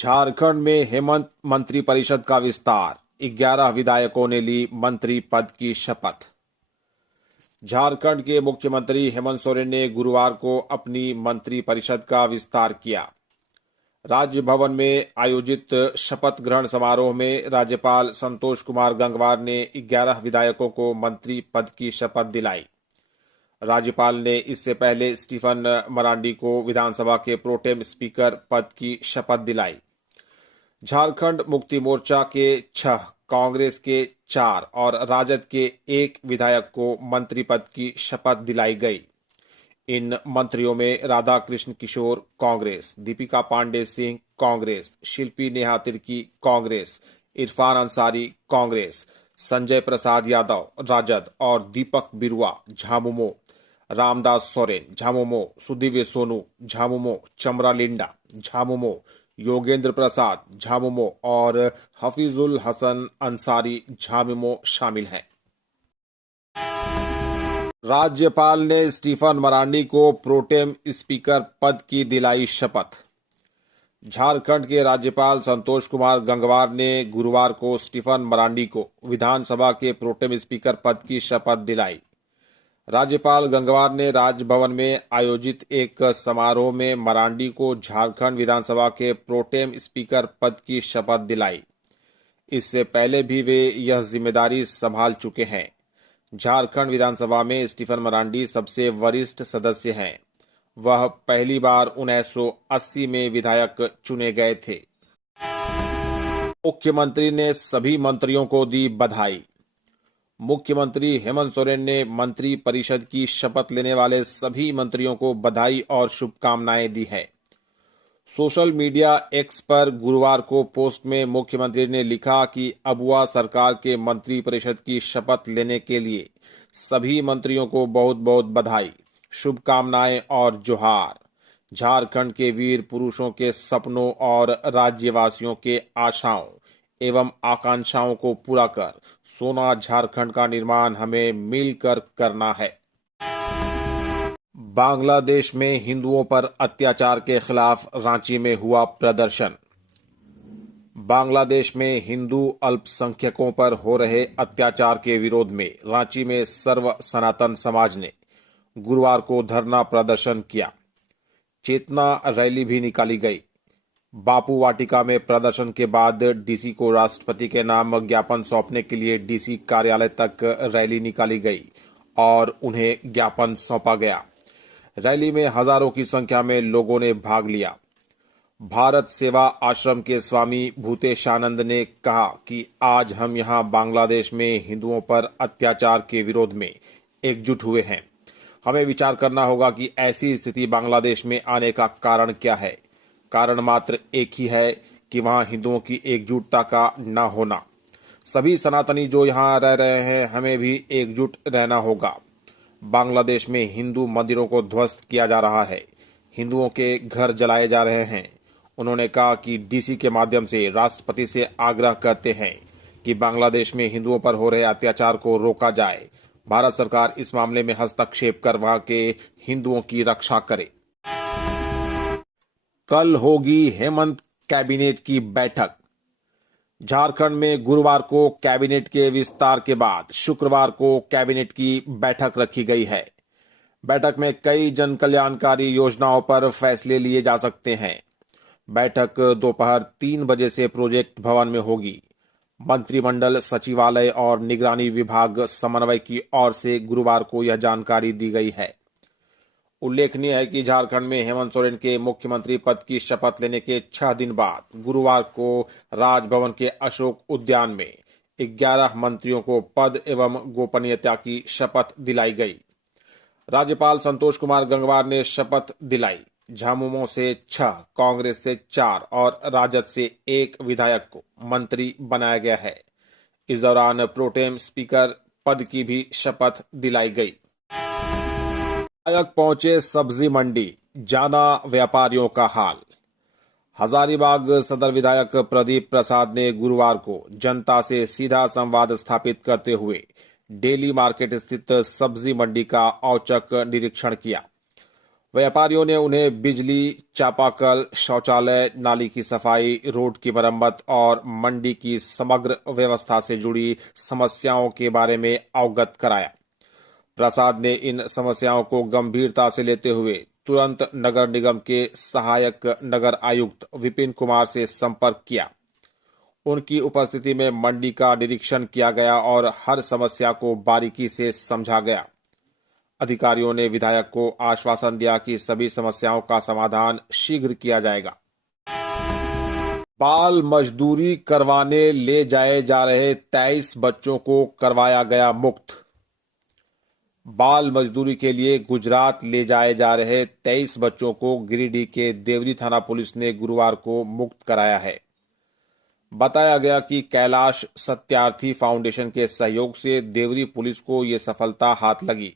झारखंड में हेमंत मंत्रिपरिषद का विस्तार, 11 विधायकों ने ली मंत्री पद की शपथ। झारखंड के मुख्यमंत्री हेमंत सोरेन ने गुरुवार को अपनी मंत्रिपरिषद का विस्तार किया। राज्य भवन में आयोजित शपथ ग्रहण समारोह में राज्यपाल संतोष कुमार गंगवार ने 11 विधायकों को मंत्री पद की शपथ दिलाई। राज्यपाल ने इससे पहले स्टीफन मरांडी को विधानसभा के प्रोटेम स्पीकर पद की शपथ दिलाई। झारखंड मुक्ति मोर्चा के 6, कांग्रेस के 4 और राजद के 1 विधायक को मंत्री पद की शपथ दिलाई गई। इन मंत्रियों में राधा कृष्ण किशोर कांग्रेस, दीपिका पांडे सिंह कांग्रेस, शिल्पी नेहा तिर्की कांग्रेस, इरफान अंसारी कांग्रेस, संजय प्रसाद यादव राजद और दीपक बिरुआ झामुमो, रामदास सोरेन झामुमो, सुदीव्य सोनू झामुमो, चमरा लिंडा झामुमो, योगेंद्र प्रसाद झामुमो और हफीजुल हसन अंसारी झामुमो शामिल हैं। राज्यपाल ने स्टीफन मरांडी को प्रोटेम स्पीकर पद की दिलाई शपथ। झारखंड के राज्यपाल संतोष कुमार गंगवार ने गुरुवार को स्टीफन मरांडी को विधानसभा के प्रोटेम स्पीकर पद की शपथ दिलाई। राज्यपाल गंगवार ने राजभवन में आयोजित एक समारोह में मरांडी को झारखंड विधानसभा के प्रोटेम स्पीकर पद की शपथ दिलाई। इससे पहले भी वे यह जिम्मेदारी संभाल चुके हैं। झारखंड विधानसभा में स्टीफन मरांडी सबसे वरिष्ठ सदस्य हैं। वह पहली बार 1980 में विधायक चुने गए थे। मुख्यमंत्री ने सभी मंत्रियों को दी बधाई। मुख्यमंत्री हेमंत सोरेन ने मंत्री परिषद की शपथ लेने वाले सभी मंत्रियों को बधाई और शुभकामनाएं दी है। सोशल मीडिया एक्स पर गुरुवार को पोस्ट में मुख्यमंत्री ने लिखा कि अबुआ सरकार के मंत्री परिषद की शपथ लेने के लिए सभी मंत्रियों को बहुत बहुत बधाई, शुभकामनाएं और जोहार। झारखंड के वीर पुरुषों के सपनों और राज्यवासियों के आशाओं एवं आकांक्षाओं को पूरा कर सोना झारखंड का निर्माण हमें मिलकर करना है। बांग्लादेश में हिंदुओं पर अत्याचार के खिलाफ रांची में हुआ प्रदर्शन। बांग्लादेश में हिंदू अल्पसंख्यकों पर हो रहे अत्याचार के विरोध में रांची में सर्व सनातन समाज ने गुरुवार को धरना प्रदर्शन किया। चेतना रैली भी निकाली गई। बापू वाटिका में प्रदर्शन के बाद डीसी को राष्ट्रपति के नाम ज्ञापन सौंपने के लिए डीसी कार्यालय तक रैली निकाली गई और उन्हें ज्ञापन सौंपा गया। रैली में हजारों की संख्या में लोगों ने भाग लिया। भारत सेवा आश्रम के स्वामी भूतेशानंद ने कहा कि आज हम यहां बांग्लादेश में हिंदुओं पर अत्याचार के विरोध में एकजुट हुए हैं। हमें विचार करना होगा कि ऐसी स्थिति बांग्लादेश में आने का कारण क्या है। कारण मात्र एक ही है कि वहां हिंदुओं की एकजुटता का न होना। सभी सनातनी जो यहां रह रहे हैं, हमें भी एकजुट रहना होगा। बांग्लादेश में हिंदू मंदिरों को ध्वस्त किया जा रहा है, हिंदुओं के घर जलाए जा रहे हैं। उन्होंने कहा कि डीसी के माध्यम से राष्ट्रपति से आग्रह करते हैं कि बांग्लादेश में हिंदुओं पर हो रहे अत्याचार को रोका जाए। भारत सरकार इस मामले में हस्तक्षेप कर वहां के हिंदुओं की रक्षा करे। कल होगी हेमंत कैबिनेट की बैठक। झारखंड में गुरुवार को कैबिनेट के विस्तार के बाद शुक्रवार को कैबिनेट की बैठक रखी गई है। बैठक में कई जन कल्याणकारी योजनाओं पर फैसले लिए जा सकते हैं। बैठक दोपहर 3 बजे से प्रोजेक्ट भवन में होगी। मंत्रिमंडल सचिवालय और निगरानी विभाग समन्वय की ओर से गुरुवार को यह जानकारी दी गई है। उल्लेखनीय है कि झारखंड में हेमंत सोरेन के मुख्यमंत्री पद की शपथ लेने के 6 दिन बाद गुरुवार को राजभवन के अशोक उद्यान में 11 मंत्रियों को पद एवं गोपनीयता की शपथ दिलाई गई। राज्यपाल संतोष कुमार गंगवार ने शपथ दिलाई। झामुमो से 6, कांग्रेस से 4 और राजद से 1 विधायक को मंत्री बनाया गया है। इस दौरान प्रोटेम स्पीकर पद की भी शपथ दिलाई गई। विधायक पहुंचे सब्जी मंडी, जाना व्यापारियों का हाल। हजारीबाग सदर विधायक प्रदीप प्रसाद ने गुरुवार को जनता से सीधा संवाद स्थापित करते हुए डेली मार्केट स्थित सब्जी मंडी का औचक निरीक्षण किया। व्यापारियों ने उन्हें बिजली, चापाकल, शौचालय, नाली की सफाई, रोड की मरम्मत और मंडी की समग्र व्यवस्था से जुड़ी समस्याओं के बारे में अवगत कराया। प्रसाद ने इन समस्याओं को गंभीरता से लेते हुए तुरंत नगर निगम के सहायक नगर आयुक्त विपिन कुमार से संपर्क किया। उनकी उपस्थिति में मंडी का निरीक्षण किया गया और हर समस्या को बारीकी से समझा गया। अधिकारियों ने विधायक को आश्वासन दिया कि सभी समस्याओं का समाधान शीघ्र किया जाएगा। बाल मजदूरी करवाने ले जाए जा रहे 23 बच्चों को करवाया गया मुक्त। बाल मजदूरी के लिए गुजरात ले जाए जा रहे 23 बच्चों को गिरिडीह के देवरी थाना पुलिस ने गुरुवार को मुक्त कराया है। बताया गया कि कैलाश सत्यार्थी फाउंडेशन के सहयोग से देवरी पुलिस को ये सफलता हाथ लगी।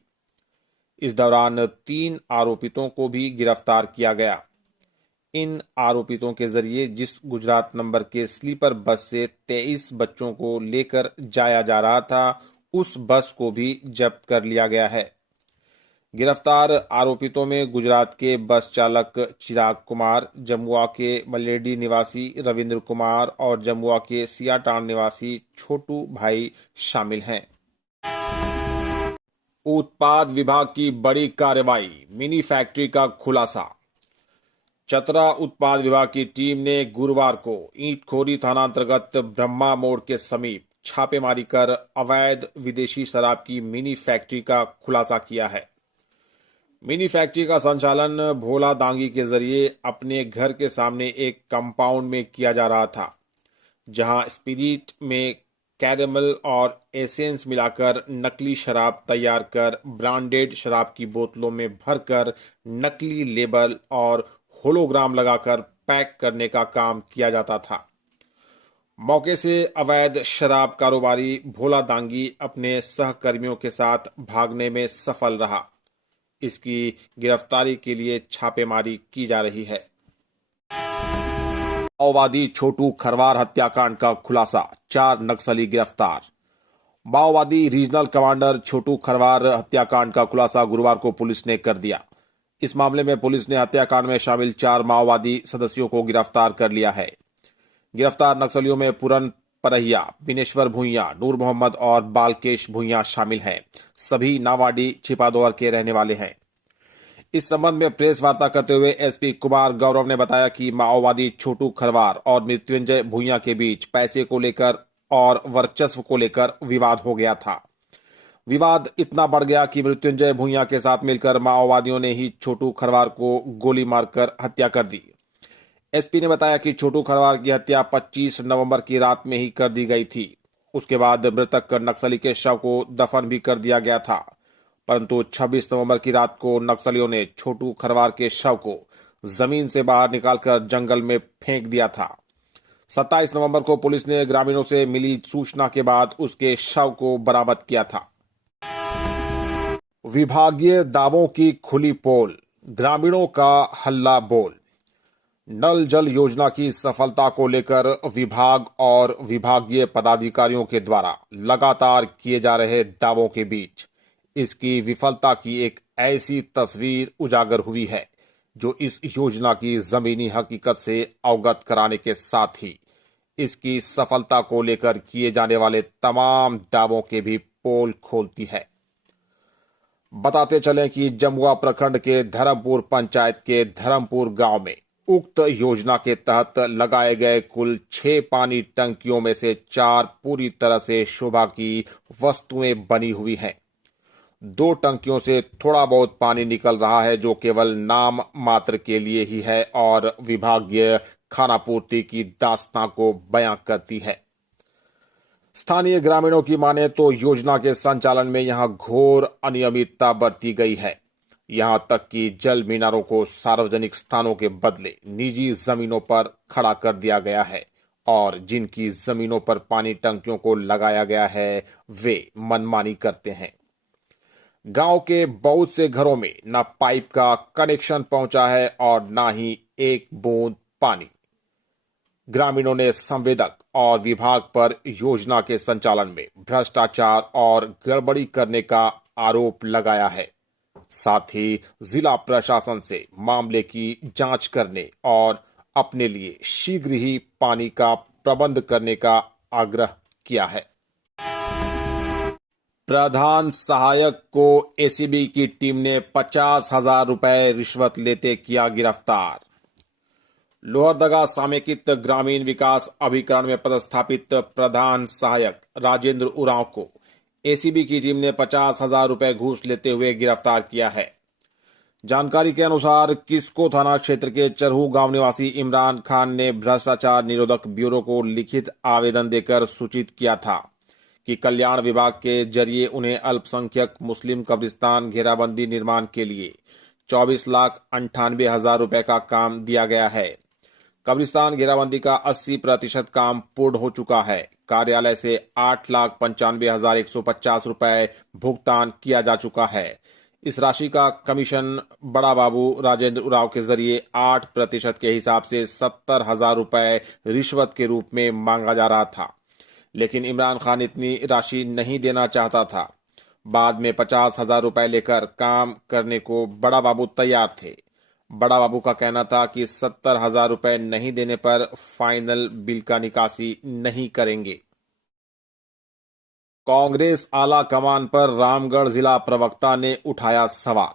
इस दौरान 3 आरोपितों को भी गिरफ्तार किया गया। इन आरोपितों के जरिए जिस गुजरात नंबर के स्लीपर बस से 23 बच्चों को लेकर जाया जा रहा था, उस बस को भी जब्त कर लिया गया है। गिरफ्तार आरोपितों में गुजरात के बस चालक चिराग कुमार, जमुआ के मलेडी निवासी रविंद्र कुमार और जमुआ के सियाटांड निवासी छोटू भाई शामिल हैं। उत्पाद विभाग की बड़ी कार्रवाई, मिनी फैक्ट्री का खुलासा। चतरा उत्पाद विभाग की टीम ने गुरुवार को ईंटखोरी थानांतर्गत ब्रह्मा मोड़ के समीप छापेमारी कर अवैध विदेशी शराब की मिनी फैक्ट्री का खुलासा किया है। मिनी फैक्ट्री का संचालन भोला दांगी के जरिए अपने घर के सामने एक कंपाउंड में किया जा रहा था, जहां स्पिरिट में कैरेमल और एसेंस मिलाकर नकली शराब तैयार कर ब्रांडेड शराब की बोतलों में भरकर नकली लेबल और होलोग्राम लगाकर पैक करने का काम किया जाता था। मौके से अवैध शराब कारोबारी भोला दांगी अपने सहकर्मियों के साथ भागने में सफल रहा। इसकी गिरफ्तारी के लिए छापेमारी की जा रही है। माओवादी छोटू खरवार हत्याकांड का खुलासा, 4 नक्सली गिरफ्तार। माओवादी रीजनल कमांडर छोटू खरवार हत्याकांड का खुलासा गुरुवार को पुलिस ने कर दिया। इस मामले में पुलिस ने हत्याकांड में शामिल 4 माओवादी सदस्यों को गिरफ्तार कर लिया है। गिरफ्तार नक्सलियों में पूरन परहिया, बिनेश्वर भुइया, नूर मोहम्मद और बालकेश भुइया शामिल हैं। सभी नावाडी छिपादोर के रहने वाले हैं। इस संबंध में प्रेस वार्ता करते हुए एसपी कुमार गौरव ने बताया कि माओवादी छोटू खरवार और मृत्युंजय भुइया के बीच पैसे को लेकर और वर्चस्व को लेकर विवाद हो गया था। विवाद इतना बढ़ गया कि मृत्युंजय भुइया के साथ मिलकर माओवादियों ने ही छोटू खरवार को गोली मारकर हत्या कर दी। एसपी ने बताया कि छोटू खरवार की हत्या 25 नवंबर की रात में ही कर दी गई थी। उसके बाद मृतक नक्सली के शव को दफन भी कर दिया गया था, परंतु 26 नवंबर की रात को नक्सलियों ने छोटू खरवार के शव को जमीन से बाहर निकालकर जंगल में फेंक दिया था। 27 नवंबर को पुलिस ने ग्रामीणों से मिली सूचना के बाद उसके शव को बरामद किया था। विभागीय दावों की खुली पोल, ग्रामीणों का हल्ला बोल। नल जल योजना की सफलता को लेकर विभाग और विभागीय पदाधिकारियों के द्वारा लगातार किए जा रहे दावों के बीच इसकी विफलता की एक ऐसी तस्वीर उजागर हुई है जो इस योजना की जमीनी हकीकत से अवगत कराने के साथ ही इसकी सफलता को लेकर किए जाने वाले तमाम दावों के भी पोल खोलती है। बताते चलें कि जमुआ प्रखंड के धर्मपुर पंचायत के धर्मपुर गांव में उक्त योजना के तहत लगाए गए कुल 6 पानी टंकियों में से 4 पूरी तरह से शोभा की वस्तुएं बनी हुई हैं। 2 टंकियों से थोड़ा बहुत पानी निकल रहा है जो केवल नाम मात्र के लिए ही है और विभागीय खानापूर्ति की दास्तां को बयां करती है। स्थानीय ग्रामीणों की माने तो योजना के संचालन में यहां घोर अनियमितता बरती गई है। यहां तक कि जल मीनारों को सार्वजनिक स्थानों के बदले निजी जमीनों पर खड़ा कर दिया गया है और जिनकी जमीनों पर पानी टंकियों को लगाया गया है वे मनमानी करते हैं। गांव के बहुत से घरों में न पाइप का कनेक्शन पहुंचा है और न ही एक बूंद पानी। ग्रामीणों ने संवेदक और विभाग पर योजना के संचालन में भ्रष्टाचार और गड़बड़ी करने का आरोप लगाया है। साथ ही जिला प्रशासन से मामले की जांच करने और अपने लिए शीघ्र ही पानी का प्रबंध करने का आग्रह किया है। प्रधान सहायक को एसीबी की टीम ने 50,000 रुपए रिश्वत लेते किया गिरफ्तार। लोहरदगा समेकित ग्रामीण विकास अभिकरण में पदस्थापित प्रधान सहायक राजेंद्र उरांव को एसीबी की टीम ने 50,000 रुपए घूस लेते हुए गिरफ्तार किया है। जानकारी के अनुसार किस्को थाना क्षेत्र के चरहू गांव निवासी इमरान खान ने भ्रष्टाचार निरोधक ब्यूरो को लिखित आवेदन देकर सूचित किया था कि कल्याण विभाग के जरिए उन्हें अल्पसंख्यक मुस्लिम कब्रिस्तान घेराबंदी निर्माण के लिए 24,98,000 रुपए का काम दिया गया है। कब्रिस्तान घेराबंदी का 80% काम पूर्ण हो चुका है। कार्यालय से 8,95,150 रुपए भुगतान किया जा चुका है। इस राशि का कमीशन बड़ा बाबू राजेंद्र उरांव के जरिए 8% के हिसाब से 70,000 रुपए रिश्वत के रूप में मांगा जा रहा था, लेकिन इमरान खान इतनी राशि नहीं देना चाहता था। बाद में 50,000 रुपए लेकर काम करने को बड़ा बाबू तैयार थे। बड़ा बाबू का कहना था कि 70,000 रुपए नहीं देने पर फाइनल बिल का निकासी नहीं करेंगे। कांग्रेस आला कमान पर रामगढ़ जिला प्रवक्ता ने उठाया सवाल।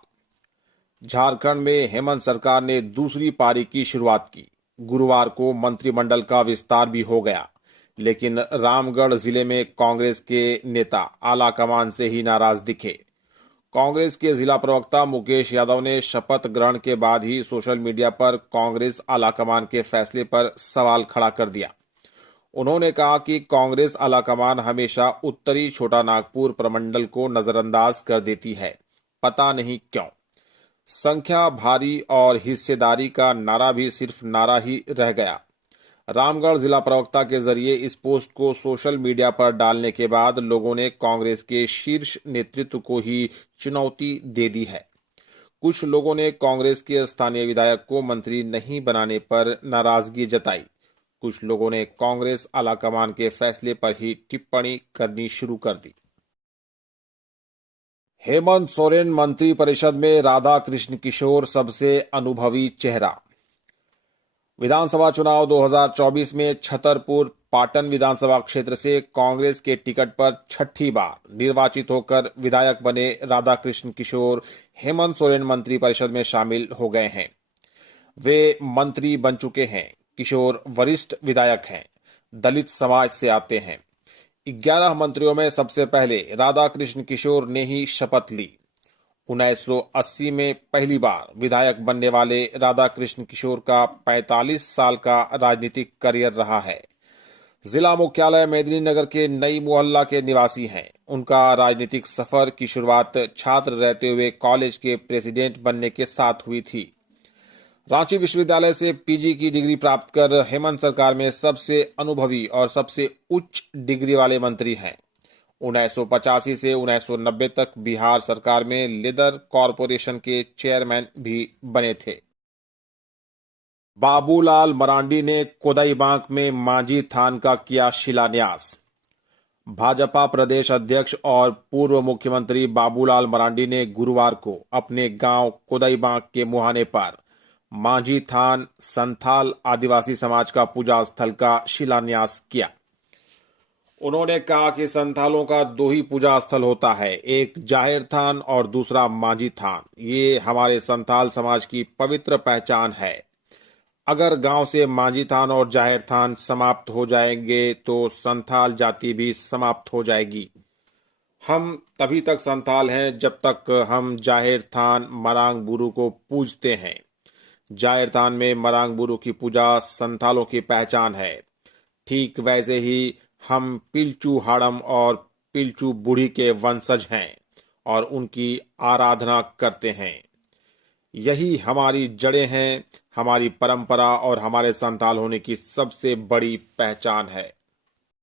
झारखंड में हेमंत सरकार ने दूसरी पारी की शुरुआत की। गुरुवार को मंत्रिमंडल का विस्तार भी हो गया, लेकिन रामगढ़ जिले में कांग्रेस के नेता आला कमान से ही नाराज दिखे। कांग्रेस के जिला प्रवक्ता मुकेश यादव ने शपथ ग्रहण के बाद ही सोशल मीडिया पर कांग्रेस आलाकमान के फैसले पर सवाल खड़ा कर दिया। उन्होंने कहा कि कांग्रेस आलाकमान हमेशा उत्तरी छोटा नागपुर प्रमंडल को नजरअंदाज कर देती है, पता नहीं क्यों। संख्या भारी और हिस्सेदारी का नारा भी सिर्फ नारा ही रह गया। रामगढ़ जिला प्रवक्ता के जरिए इस पोस्ट को सोशल मीडिया पर डालने के बाद लोगों ने कांग्रेस के शीर्ष नेतृत्व को ही चुनौती दे दी है। कुछ लोगों ने कांग्रेस के स्थानीय विधायक को मंत्री नहीं बनाने पर नाराजगी जताई। कुछ लोगों ने कांग्रेस आलाकमान के फैसले पर ही टिप्पणी करनी शुरू कर दी। हेमंत सोरेन मंत्री परिषद में राधा कृष्ण किशोर सबसे अनुभवी चेहरा। विधानसभा चुनाव 2024 में छतरपुर पाटन विधानसभा क्षेत्र से कांग्रेस के टिकट पर छठी बार निर्वाचित होकर विधायक बने राधाकृष्ण किशोर हेमंत सोरेन मंत्री परिषद में शामिल हो गए हैं। वे मंत्री बन चुके हैं। किशोर वरिष्ठ विधायक हैं, दलित समाज से आते हैं। 11 मंत्रियों में सबसे पहले राधाकृष्ण किशोर ने ही शपथ ली। 1980 में पहली बार विधायक बनने वाले राधाकृष्ण किशोर का 45 साल का राजनीतिक करियर रहा है। जिला मुख्यालय मेदिनीनगर के नई मोहल्ला के निवासी हैं। उनका राजनीतिक सफर की शुरुआत छात्र रहते हुए कॉलेज के प्रेसिडेंट बनने के साथ हुई थी। रांची विश्वविद्यालय से पीजी की डिग्री प्राप्त कर हेमंत सरकार में सबसे अनुभवी और सबसे उच्च डिग्री वाले मंत्री हैं। 1985 से 1990 तक बिहार सरकार में लेदर कॉरपोरेशन के चेयरमैन भी बने थे। बाबूलाल मरांडी ने कोदईबांक में मांझी थान का किया शिलान्यास। भाजपा प्रदेश अध्यक्ष और पूर्व मुख्यमंत्री बाबूलाल मरांडी ने गुरुवार को अपने गांव कोदईबांक के मुहाने पर मांझी थान संथाल आदिवासी समाज का पूजा स्थल का शिलान्यास किया। उन्होंने कहा कि संथालों का 2 ही पूजा स्थल होता है, एक जाहिर थान और दूसरा मांझी थान। ये हमारे संथाल समाज की पवित्र पहचान है। अगर गांव से मांझी थान और जाहिर थान समाप्त हो जाएंगे तो संथाल जाति भी समाप्त हो जाएगी। हम तभी तक संथाल हैं जब तक हम जाहिर थान मरांग बुरू को पूजते हैं। जाहिर थान में मरांग बुरू की पूजा संथालों की पहचान है। ठीक वैसे ही हम पिलचू हाड़म और पिलचू बूढ़ी के वंशज हैं और उनकी आराधना करते हैं। यही हमारी जड़ें हैं, हमारी परंपरा और हमारे संथाल होने की सबसे बड़ी पहचान है।